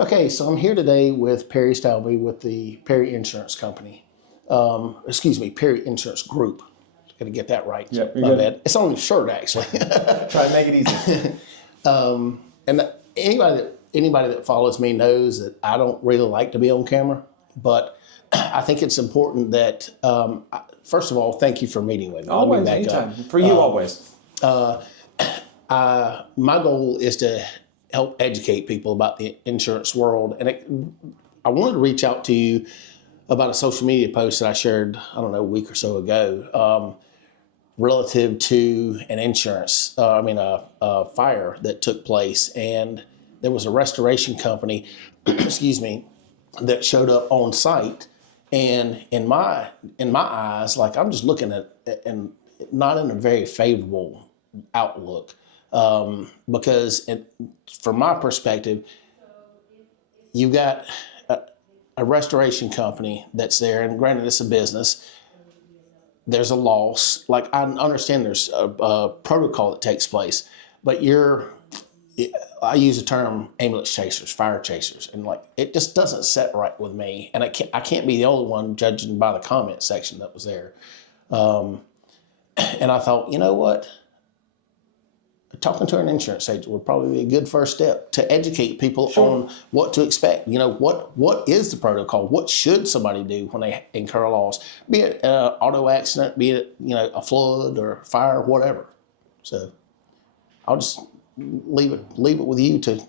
Okay, so I'm here today with Perry Stalby with the Perry Insurance Company. Perry Insurance Group. Got to get that right. Yep, you're My good. bad. It's on the shirt actually. Try to make it easy. And anybody that follows me knows that I don't really like to be on camera, but I think it's important that first of all, thank you for meeting with me. Let me Always, back anytime. up. For you, always. My goal is to help educate people about the insurance world, and I wanted to reach out to you about a social media post that I shared, I don't know, a week or so ago, relative to an a fire that took place, and there was a restoration company, excuse me, that showed up on site, and in my eyes, like I'm just looking at and not in a very favorable outlook, because from my perspective, you got a restoration company that's there, and granted, it's a business. There's a loss. Like I understand, there's a protocol that takes place, but I use the term ambulance chasers, fire chasers, and like it just doesn't set right with me. And I can't be the only one judging by the comment section that was there. And I thought, you know what? Talking to an insurance agent would probably be a good first step to educate people on what to expect. You know, what is the protocol? What should somebody do when they incur a loss? Be it an auto accident, be it, a flood or fire, whatever. So I'll just leave it with you to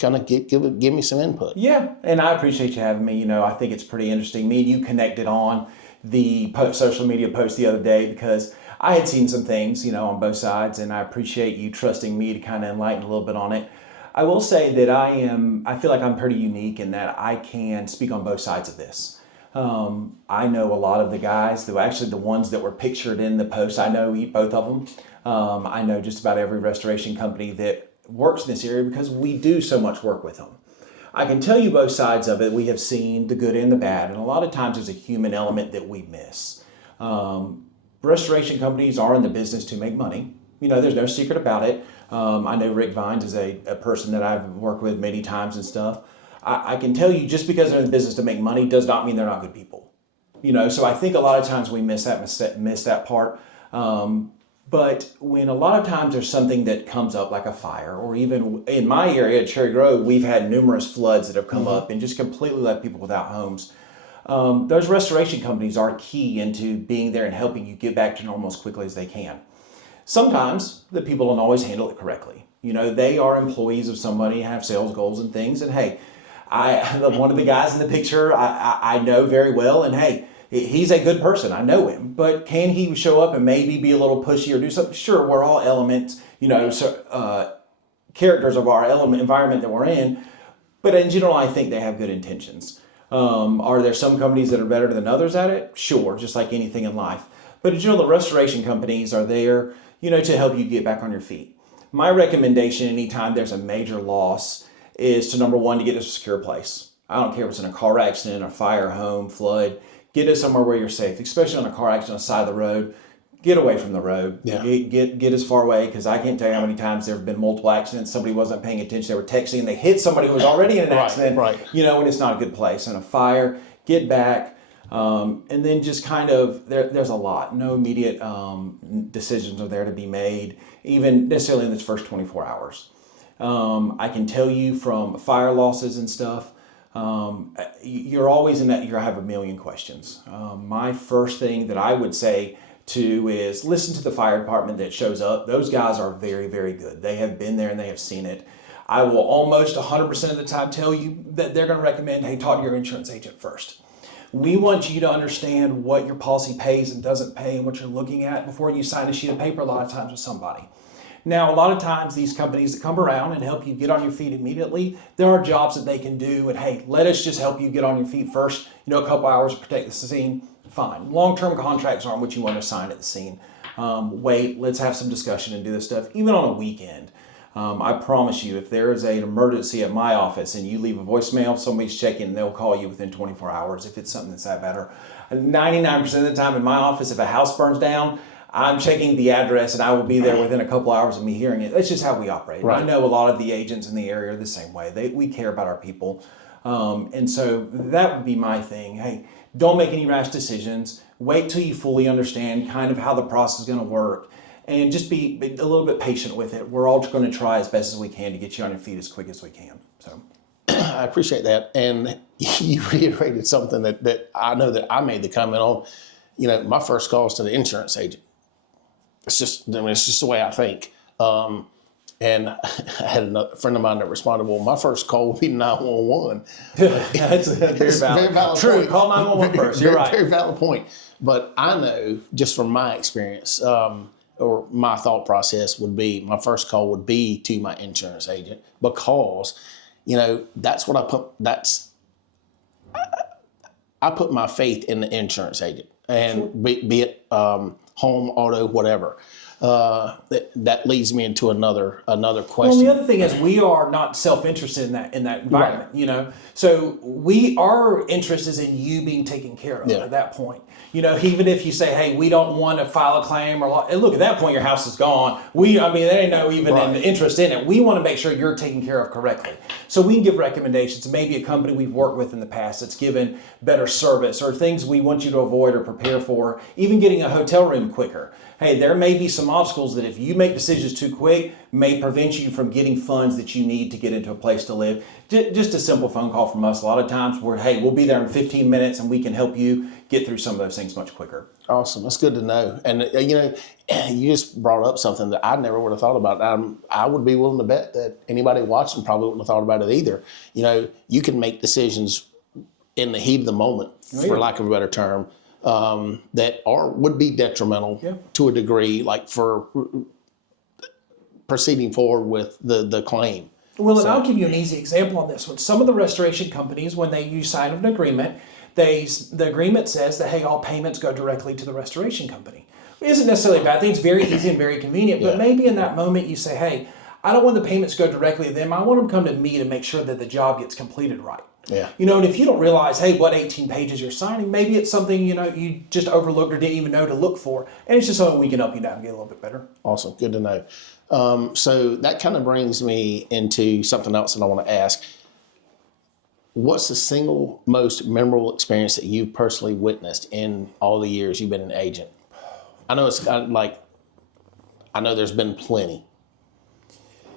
kind of give me some input. Yeah, and I appreciate you having me. I think it's pretty interesting. Me and you connected on the social media post the other day because I had seen some things, on both sides, and I appreciate you trusting me to kind of enlighten a little bit on it. I will say that I feel like I'm pretty unique in that I can speak on both sides of this. I know a lot of the guys, actually the ones that were pictured in the post, I know both of them. I know just about every restoration company that works in this area because we do so much work with them. I can tell you both sides of it. We have seen the good and the bad, and a lot of times there's a human element that we miss. Restoration companies are in the business to make money. There's no secret about it. I know Rick Vines is a person that I've worked with many times and stuff. I can tell you just because they're in the business to make money does not mean they're not good people. So I think a lot of times we miss that part. But when a lot of times there's something that comes up like a fire, or even in my area at Cherry Grove, we've had numerous floods that have come up and just completely left people without homes. Those restoration companies are key into being there and helping you get back to normal as quickly as they can. Sometimes the people don't always handle it correctly. They are employees of somebody, have sales goals and things. And hey, one of the guys in the picture I know very well, and hey, he's a good person. I know him, but can he show up and maybe be a little pushy or do something? Sure, we're all elements, characters of our environment that we're in. But in general, I think they have good intentions. Are there some companies that are better than others at it? Sure, just like anything in life. But in general, the restoration companies are there, to help you get back on your feet. My recommendation anytime there's a major loss is to, number one, to get to a secure place. I don't care if it's in a car accident, a fire, home, flood. Get to somewhere where you're safe, especially on a car accident on the side of the road. Get away from the road. Yeah. Get as far away, because I can't tell you how many times there have been multiple accidents. Somebody wasn't paying attention. They were texting and they hit somebody who was already in an accident. Right. And it's not a good place. And a fire, get back. And then just kind of, there's a lot. No immediate decisions are there to be made, even necessarily in this first 24 hours. I can tell you from fire losses and stuff, you're always in that, you have a million questions. My first thing that I would say to is listen to the fire department that shows up. Those guys are very, very good. They have been there and they have seen it. I will almost 100% of the time tell you that they're going to recommend, hey, talk to your insurance agent first. We want you to understand what your policy pays and doesn't pay and what you're looking at before you sign a sheet of paper a lot of times with somebody. Now, a lot of times these companies that come around and help you get on your feet immediately, there are jobs that they can do. And hey, let us just help you get on your feet first, a couple hours to protect the scene. Fine. Long-term contracts aren't what you want to sign at the scene. Wait, let's have some discussion and do this stuff, even on a weekend. I promise you, if there is an emergency at my office and you leave a voicemail, somebody's checking, they'll call you within 24 hours if it's something that's that bad. 99% of the time in my office, if a house burns down, I'm checking the address and I will be there within a couple hours of me hearing it. That's just how we operate. Right. I know a lot of the agents in the area are the same way. We care about our people. And so that would be my thing. Hey, don't make any rash decisions. Wait till you fully understand kind of how the process is going to work. And just be a little bit patient with it. We're all going to try as best as we can to get you on your feet as quick as we can. So I appreciate that. And you reiterated something that I know that I made the comment on. You know, my first call is to the insurance agent. It's just the way I think. And I had a friend of mine that responded, well, my first call would be 911. That's a very valid True. Point. Call 911 first. You're right. Very valid point. But I know just from my experience, or my thought process would be, my first call would be to my insurance agent, because, you know, that's what I put my faith in the insurance agent, and be it home, auto, whatever. That leads me into another question. Well, the other thing is we are not self-interested in that environment, Right. you know. So our interest is in you being taken care of at that point. You know, even if you say, hey, we don't want to file a claim, or look, at that point your house is gone. There ain't no even interest in it. We want to make sure you're taken care of correctly. So we can give recommendations. Maybe a company we've worked with in the past that's given better service, or things we want you to avoid or prepare for, even getting a hotel room quicker. Hey, there may be some obstacles that if you make decisions too quick may prevent you from getting funds that you need to get into a place to live. Just a simple phone call from us. A lot of times we'll be there in 15 minutes and we can help you get through some of those things much quicker. Awesome. That's good to know. And, you know, you just brought up something that I never would have thought about. I would be willing to bet that anybody watching probably wouldn't have thought about it either. You know, you can make decisions in the heat of the moment, for lack of a better term, that would be detrimental to a degree, like for proceeding forward with the claim. Well, and I'll give you an easy example on this one. Some of the restoration companies, when you sign an agreement, the agreement says that, hey, all payments go directly to the restoration company. It isn't necessarily a bad thing. It's very easy and very convenient. But maybe in that moment you say, hey, I don't want the payments to go directly to them. I want them to come to me to make sure that the job gets completed right. Yeah. You know, and if you don't realize, hey, what 18 pages you're signing, maybe it's something, you know, you just overlooked or didn't even know to look for. And it's just something we can help you navigate a little bit better. Awesome. Good to know. So that kind of brings me into something else that I want to ask. What's the single most memorable experience that you've personally witnessed in all the years you've been an agent? I know it's kind of I know there's been plenty.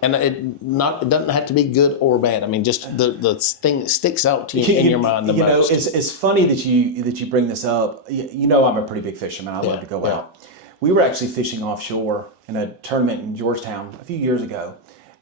And it doesn't have to be good or bad. I mean, just the thing that sticks out to you in your mind the most. You know, it's funny that you bring this up. You know, I'm a pretty big fisherman. I love to go out. We were actually fishing offshore in a tournament in Georgetown a few years ago,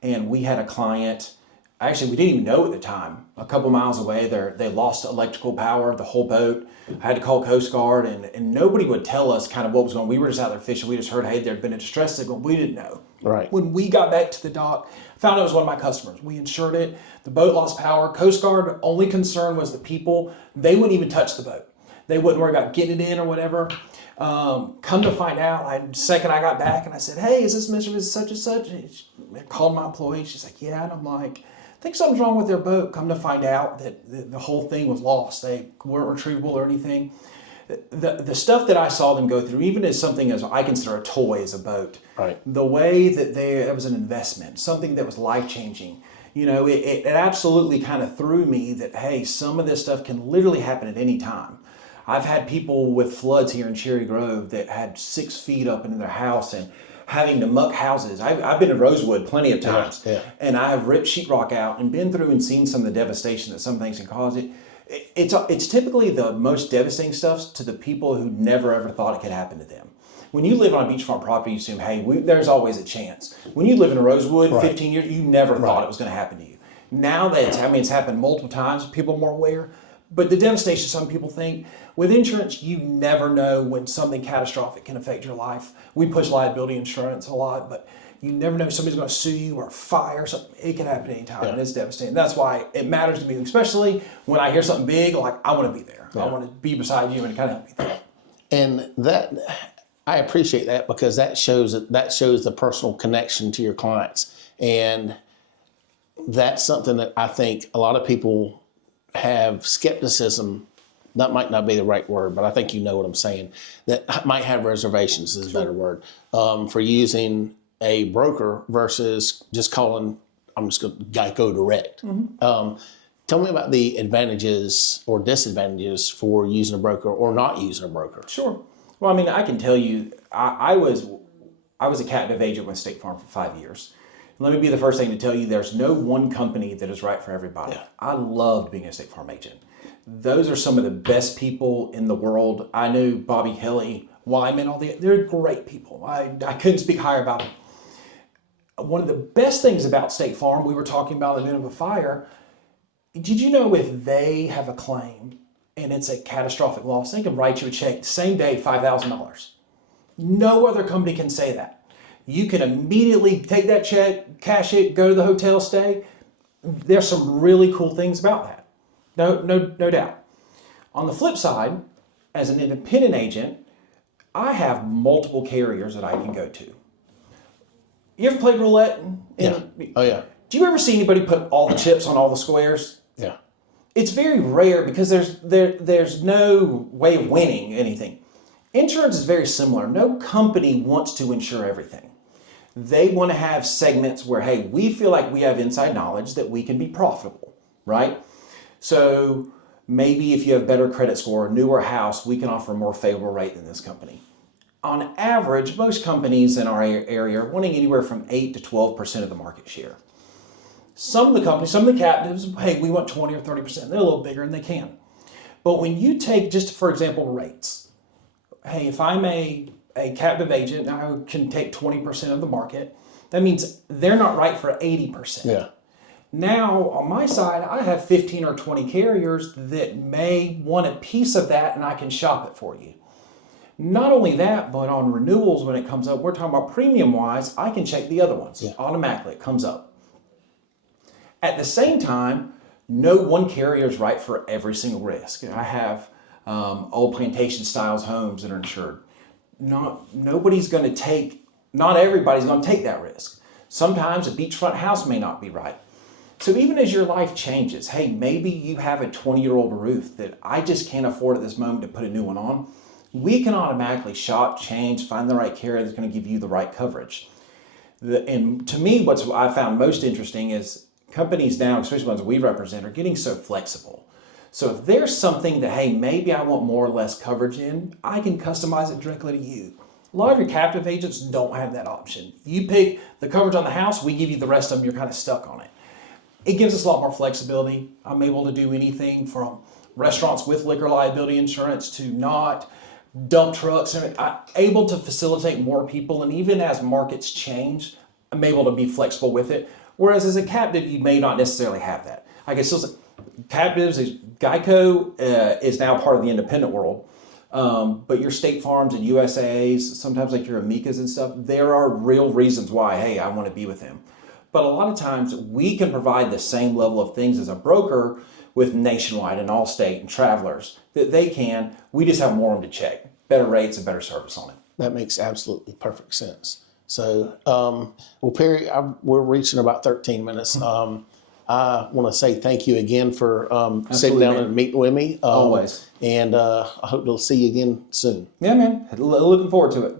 and we had a client. Actually, we didn't even know at the time. A couple miles away, they lost electrical power, the whole boat. I had to call Coast Guard, and nobody would tell us kind of what was going on. We were just out there fishing. We just heard, hey, there'd been a distress signal. We didn't know. Right. When we got back to the dock, found out it was one of my customers. We insured it. The boat lost power. Coast Guard, only concern was the people. They wouldn't even touch the boat. They wouldn't worry about getting it in or whatever. Come to find out, second I got back and I said, hey, is this Mr. such and such? And I called my employee. She's like, yeah. And I'm like, I think something's wrong with their boat. Come to find out that the whole thing was lost. They weren't retrievable or anything. The stuff that I saw them go through, even as something as I consider a toy as a boat, right. The way that it was an investment, something that was life-changing. You know, it absolutely kind of threw me that, hey, some of this stuff can literally happen at any time. I've had people with floods here in Cherry Grove that had 6 feet up into their house and having to muck houses. I've been in Rosewood plenty of times, and I have ripped sheetrock out and been through and seen some of the devastation that some things can cause. It's typically the most devastating stuff to the people who never ever thought it could happen to them. When you live on a beachfront property, you assume, hey, there's always a chance. When you live in a Rosewood, 15 years, you never thought it was going to happen to you. Now that it's happened multiple times, people are more aware. But the devastation, some people think, with insurance, you never know when something catastrophic can affect your life. We push liability insurance a lot, but you never know if somebody's going to sue you or fire something. It can happen anytime, and it's devastating. That's why it matters to me, especially when I hear something big, like I want to be there. I want to be beside you and kind of help you through it. And that, I appreciate that, because that shows the personal connection to your clients. And that's something that I think a lot of people have skepticism that might not be the right word, but I think you know what I'm saying, that might have reservations is a better word, for using a broker versus just calling, I'm just going to Geico Direct. Tell me about the advantages or disadvantages for using a broker or not using a broker. Sure. Well, I mean, I can tell you, I was a captive agent with State Farm for 5 years. Let me be the first thing to tell you, there's no one company that is right for everybody. Yeah. I loved being a State Farm agent. Those are some of the best people in the world. I knew Bobby Kelly, Wyman, they're great people. I couldn't speak higher about them. One of the best things about State Farm, we were talking about the event of a fire. Did you know if they have a claim and it's a catastrophic loss, they can write you a check same day, $5,000. No other company can say that. You can immediately take that check, cash it, go to the hotel, stay. There's some really cool things about that. No doubt. On the flip side, as an independent agent, I have multiple carriers that I can go to. You ever played roulette? Yeah. Oh, yeah. Do you ever see anybody put all the chips on all the squares? Yeah. It's very rare because there's no way of winning anything. Insurance is very similar. No company wants to insure everything. They want to have segments where, hey, we feel like we have inside knowledge that we can be profitable, right? So maybe if you have better credit score, a newer house, we can offer a more favorable rate than this company. On average, most companies in our area are wanting anywhere from 8 to 12% of the market share. Some of the companies, some of the captives, hey, we want 20 or 30%. They're a little bigger and they can. But when you take, just for example, rates, hey, if I'm a captive agent, I can take 20% of the market. That means they're not right for 80%. Yeah. Now, on my side, I have 15 or 20 carriers that may want a piece of that and I can shop it for you. Not only that, but on renewals, when it comes up, we're talking about premium-wise, I can check the other ones. Yeah. Automatically, it comes up. At the same time, no one carrier is right for every single risk. I have old plantation styles homes that are insured. Not everybody's going to take that risk. Sometimes a beachfront house may not be right. So even as your life changes, hey, maybe you have a 20-year-old roof that I just can't afford at this moment to put a new one on. We can automatically shop, change, find the right carrier that's going to give you the right coverage. And to me, what I found most interesting is companies now, especially ones we represent, are getting so flexible. So if there's something that, hey, maybe I want more or less coverage in, I can customize it directly to you. A lot of your captive agents don't have that option. You pick the coverage on the house, we give you the rest of them, you're kind of stuck on it. It gives us a lot more flexibility. I'm able to do anything from restaurants with liquor liability insurance to not, dump trucks. I'm able to facilitate more people, and even as markets change, I'm able to be flexible with it. Whereas as a captive, you may not necessarily have that. I guess captives, Geico is now part of the independent world, but your State Farms and USAAs, sometimes like your Amicas and stuff, there are real reasons why, hey, I want to be with them. But a lot of times we can provide the same level of things as a broker with Nationwide and Allstate and Travelers that they can. We just have more of them to check. Better rates and better service on it. That makes absolutely perfect sense. So, well, Perry, we're reaching about 13 minutes. I want to say thank you again for sitting down and meeting with me. Always. And I hope to see you again soon. Yeah, man. Looking forward to it.